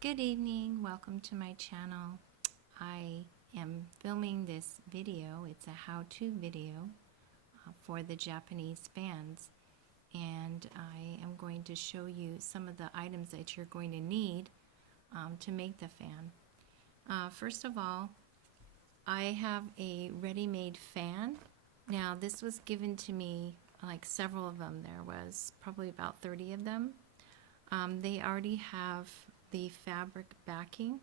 Good evening, welcome to my channel. I am filming this video. It's a how-to video for the Japanese fans, and I am going to show you some of the items that you're going to need to make the fan. First of all, I have a ready-made fan. Now this was given to me, like several of them. There was probably about 30 of them. They already have the fabric backing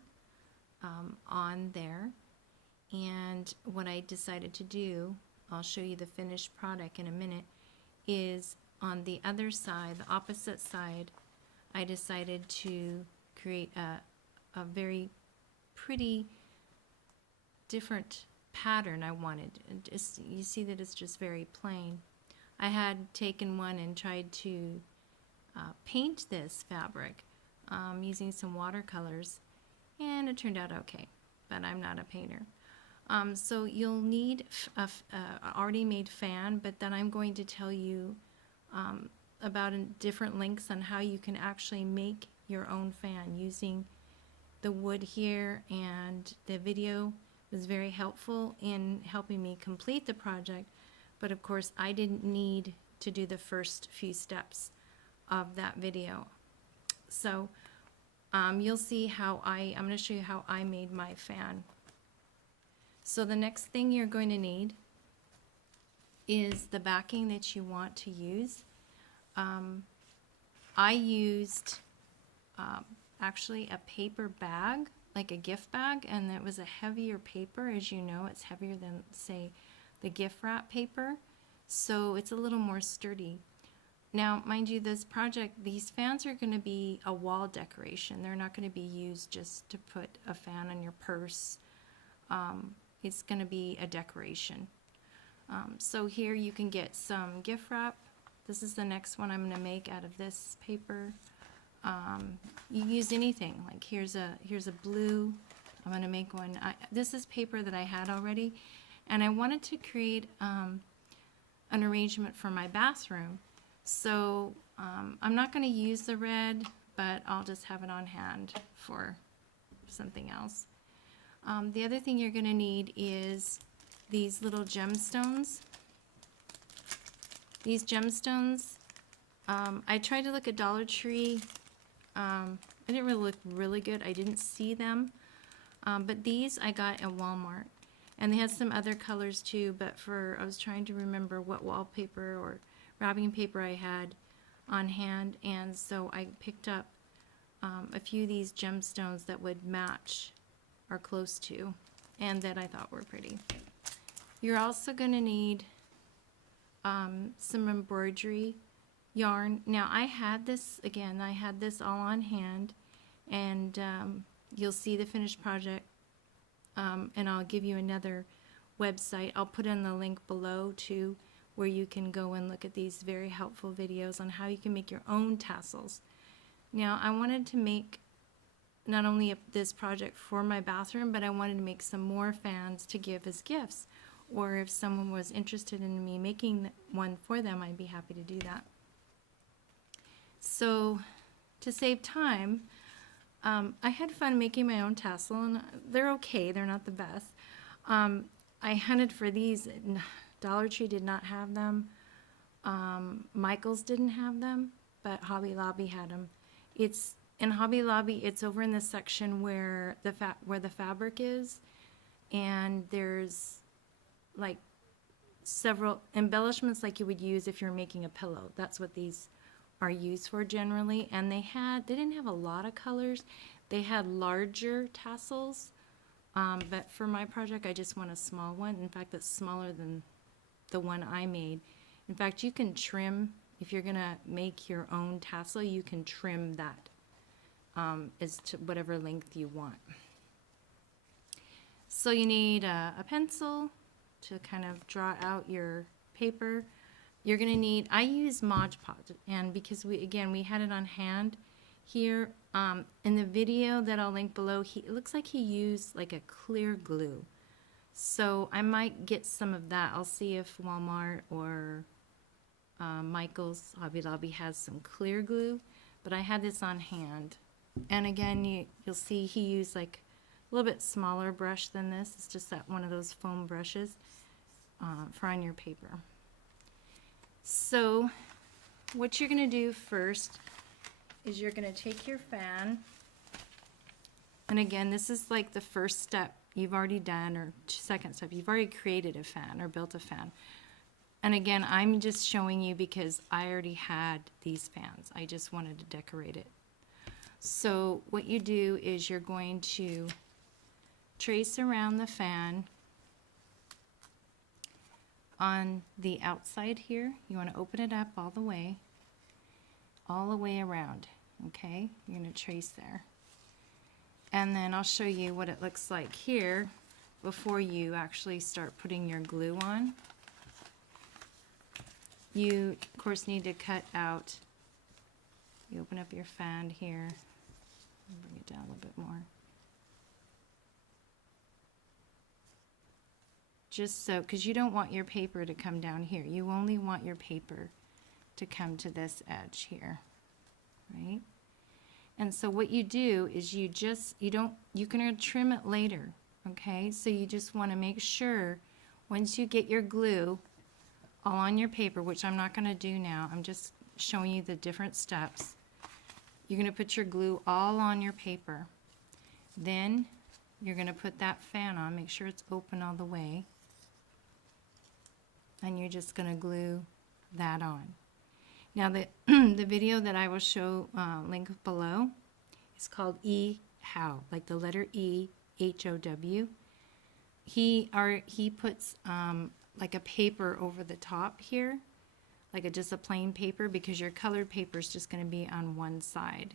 on there, and what I decided to do, I'll show you the finished product in a minute, is on the other side, the opposite side, I decided to create a very pretty different pattern I wanted. And you see that it's just very plain. I had taken one and tried to paint this fabric using some watercolors, and it turned out okay, but I'm not a painter. So you'll need a already made fan, but then I'm going to tell you about different links on how you can actually make your own fan using the wood here, and the video was very helpful in helping me complete the project, but of course I didn't need to do the first few steps of that video. So you'll see how I'm going to show you how I made my fan. So the next thing you're going to need is the backing that you want to use. I used actually a paper bag, like a gift bag, and it was a heavier paper. As you know, it's heavier than, say, the gift wrap paper, so it's a little more sturdy. Now, mind you, this project, these fans are going to be a wall decoration. They're not going to be used just to put a fan on your purse. It's going to be a decoration. So here you can get some gift wrap. This is the next one I'm going to make out of this paper. You can use anything. Like here's a blue. I'm going to make one. This is paper that I had already, and I wanted to create an arrangement for my bathroom. So I'm not going to use the red, but I'll just have it on hand for something else. The other thing you're going to need is these little gemstones. These gemstones, I tried to look at Dollar Tree. I didn't really look really good. I didn't see them. But these I got at Walmart. And they had some other colors too, but I was trying to remember what wallpaper or wrapping paper I had on hand, and so I picked up a few of these gemstones that would match or close to, and that I thought were pretty. You're also going to need some embroidery yarn. Now I had this all on hand, and you'll see the finished project, and I'll give you another website. I'll put in the link below too, where you can go and look at these very helpful videos on how you can make your own tassels. Now I wanted to make not only this project for my bathroom, but I wanted to make some more fans to give as gifts, or if someone was interested in me making one for them, I'd be happy to do that. So to save time, I had fun making my own tassel, and they're okay, they're not the best. I hunted for these. Dollar Tree did not have them. Michael's didn't have them, but Hobby Lobby had them. It's in Hobby Lobby. It's over in the section where the fabric is, and there's like several embellishments like you would use if you're making a pillow. That's what these are used for generally. And they didn't have a lot of colors. They had larger tassels, but for my project, I just want a small one. In fact, it's smaller than the one I made. In fact, you can trim, if you're gonna make your own tassel, you can trim that as to whatever length you want. So you need a pencil to kind of draw out your paper. You're gonna need, I use Mod Podge, and because we had it on hand here, in the video that I'll link below, it looks like he used like a clear glue. So I might get some of that. I'll see if Walmart or Michael's, Hobby Lobby has some clear glue, but I had this on hand. And again, you'll see he used like a little bit smaller brush than this. It's just that one of those foam brushes for on your paper. So what you're going to do first is you're going to take your fan, and again, this is like the first step you've already done, or second step. You've already created a fan or built a fan. And again, I'm just showing you because I already had these fans. I just wanted to decorate it. So what you do is you're going to trace around the fan on the outside here. You want to open it up all the way around, okay? You're going to trace there. And then I'll show you what it looks like here before you actually start putting your glue on. You, of course, need to cut out, you open up your fan here, bring it down a little bit more. Just so, because you don't want your paper to come down here. You only want your paper to come to this edge here, right? And so what you do is you can trim it later, okay? So you just want to make sure once you get your glue all on your paper, which I'm not going to do now, I'm just showing you the different steps. You're going to put your glue all on your paper. Then you're going to put that fan on, make sure it's open all the way. And you're just going to glue that on. Now the video that I will show, link below, is called Ehow, like the letter E, H-O-W. He puts like a paper over the top here, like just a plain paper, because your colored paper is just going to be on one side.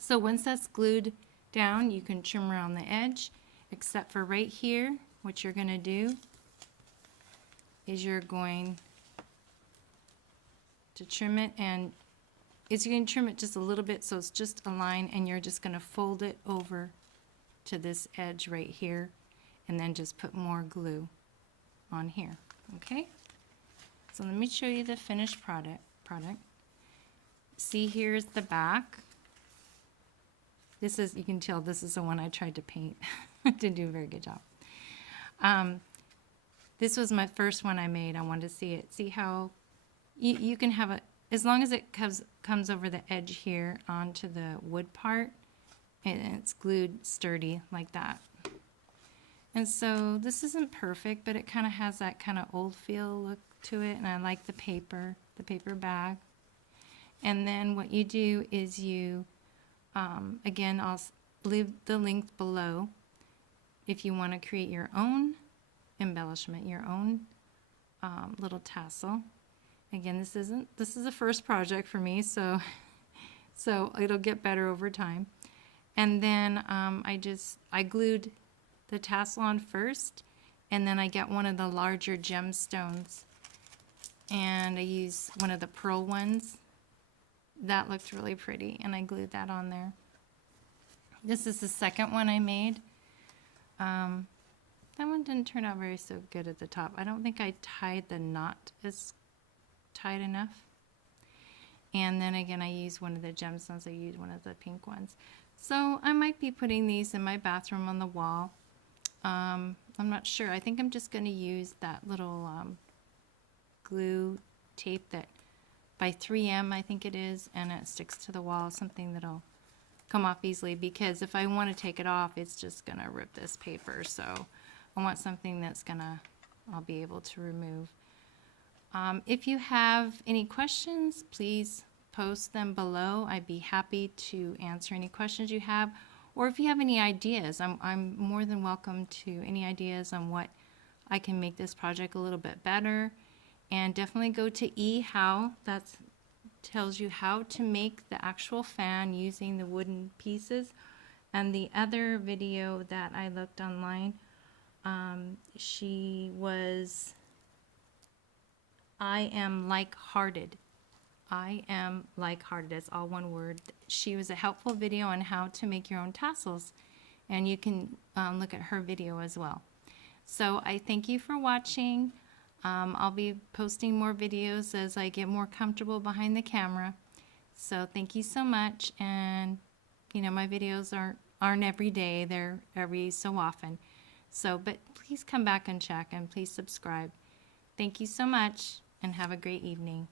So once that's glued down, you can trim around the edge, except for right here. What you're going to do is you're going to trim it, and you're going to trim it just a little bit so it's just a line, and you're just going to fold it over to this edge right here, and then just put more glue on here. Okay, so let me show you the finished product. See, here's the back. This is, you can tell this is the one I tried to paint. Didn't do a very good job. This was my first one I made. I wanted to see it. See how you can have it, as long as it comes over the edge here onto the wood part, and it's glued sturdy like that. And so this isn't perfect, but it kind of has that kind of old feel look to it, and I like the paper bag. And then what you do is you, again, I'll leave the link below if you want to create your own embellishment, your own little tassel. Again, this is a first project for me, so it'll get better over time. And then I glued the tassel on first, and then I get one of the larger gemstones, and I use one of the pearl ones. That looked really pretty, and I glued that on there. This is the second one I made. That one didn't turn out very so good at the top. I don't think I tied the knot as tight enough. And then again, I used one of the gemstones. I used one of the pink ones. So I might be putting these in my bathroom on the wall. I'm not sure. I think I'm just going to use that little glue tape that by 3M, I think it is, and it sticks to the wall, something that'll come off easily, because if I want to take it off, it's just going to rip this paper. So I want something that's I'll be able to remove. If you have any questions, please post them below. I'd be happy to answer any questions you have. Or if you have any ideas, I'm more than welcome to any ideas on what I can make this project a little bit better. And definitely go to Ehow. That tells you how to make the actual fan using the wooden pieces. And the other video that I looked online, she was iamlikehearted. iamlikehearted, that's all one word. She was a helpful video on how to make your own tassels, and you can look at her video as well. So I thank you for watching. I'll be posting more videos as I get more comfortable behind the camera. So thank you so much, and You know, my videos aren't every day, they're every so often. So, but please come back and check, and please subscribe. Thank you so much, and have a great evening.